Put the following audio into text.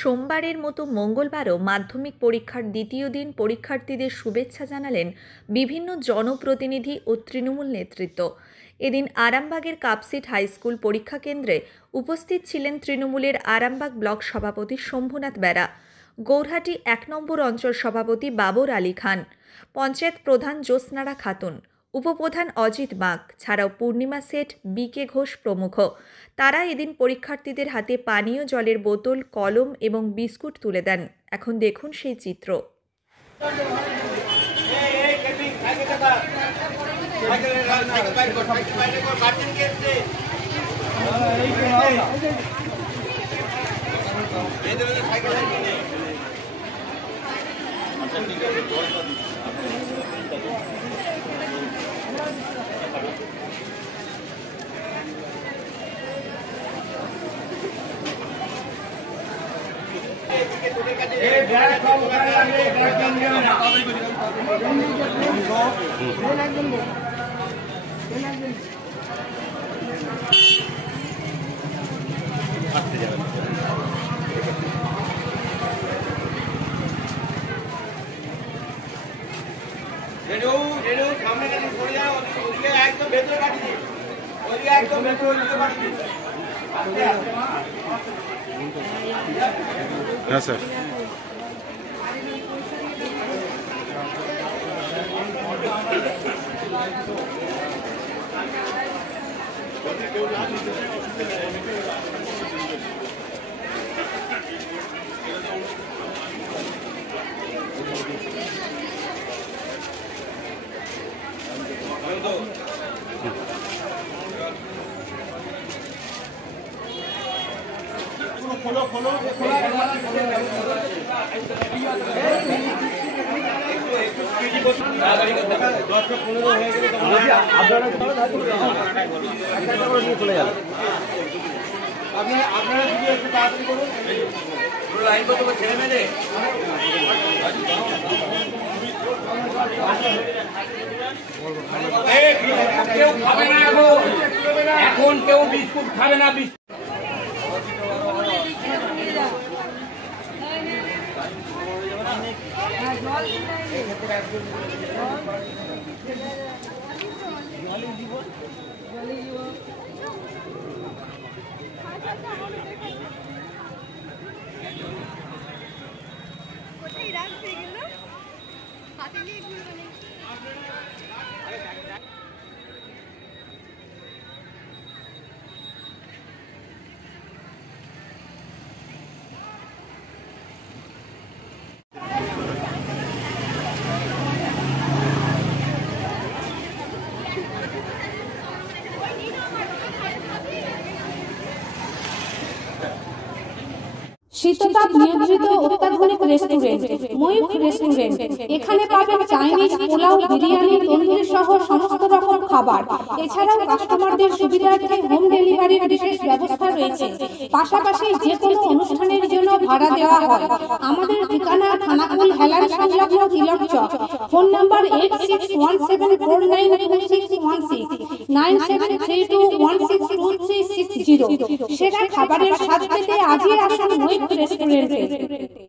সোমবারের মতো মঙ্গলবারও মাধ্যমিক পরীক্ষার দ্বিতীয় দিন পরীক্ষার্থীদের শুভেচ্ছা জানালেন বিভিন্ন জনপ্রতিনিধি ও তৃণমূল নেতৃত্ব। এদিন আরামবাগের কাপসিট হাইস্কুল পরীক্ষা কেন্দ্রে উপস্থিত ছিলেন তৃণমূলের আরামবাগ ব্লক সভাপতি শম্ভুনাথ বেরা, গৌরহাটি ১ নম্বর অঞ্চল সভাপতি বাবর আলী খান, পঞ্চায়েত প্রধান জ্যোৎস্নারা খাতুন, উপপ্রধান অজিত বাগ ছাড়াও পূর্ণিমা শেঠ, বিকে ঘোষ প্রমুখ। তারা এদিন পরীক্ষার্থীদের হাতে পানীয় জলের বোতল, কলম এবং বিস্কুট তুলে দেন। এখন দেখুন সেই চিত্র। সামনে সরে যাও, ওদিকে একদম ভেতরে কাটি দিই, ওদিকে একদম ভেতরে কাটি দিই। হ্যাঁ স্যার। আপনারা যদি একটু তাড়াতাড়ি করুন, লাইন করতে ছেড়ে মেলে কেউ খাবে না, এখন কেউ বিস্কুট খাবে না। কোথায় রাখতে গেল হাতে নিয়ে ঘুরবে না। শীততাপ নিয়ন্ত্রিত অত্যাধুনিক রেস্টুরেন্ট ময়ূখ রেস্টুরেন্ট। এখানে পাবেন চাইনিজ, পোলাও, বিরিয়ানি, তন্দুরি সহ সমস্ত রকম খাবার। এছাড়াও কাস্টমারদের সুবিধার্থে হোম ডেলিভারির বিশেষ ব্যবস্থা রয়েছে। পাশাপাশি যে কোনো অনুষ্ঠানের জন্য ভাড়া দেওয়া হয়। আমাদের ঠিকানা থানাকুল হেলান সংলগ্ন তিলক চক। Phone number 8617492616 9732162360। সেরা খাবারের স্বাদ পেতে আজই আসুন ময়ূখ রেস্টুরেন্টে।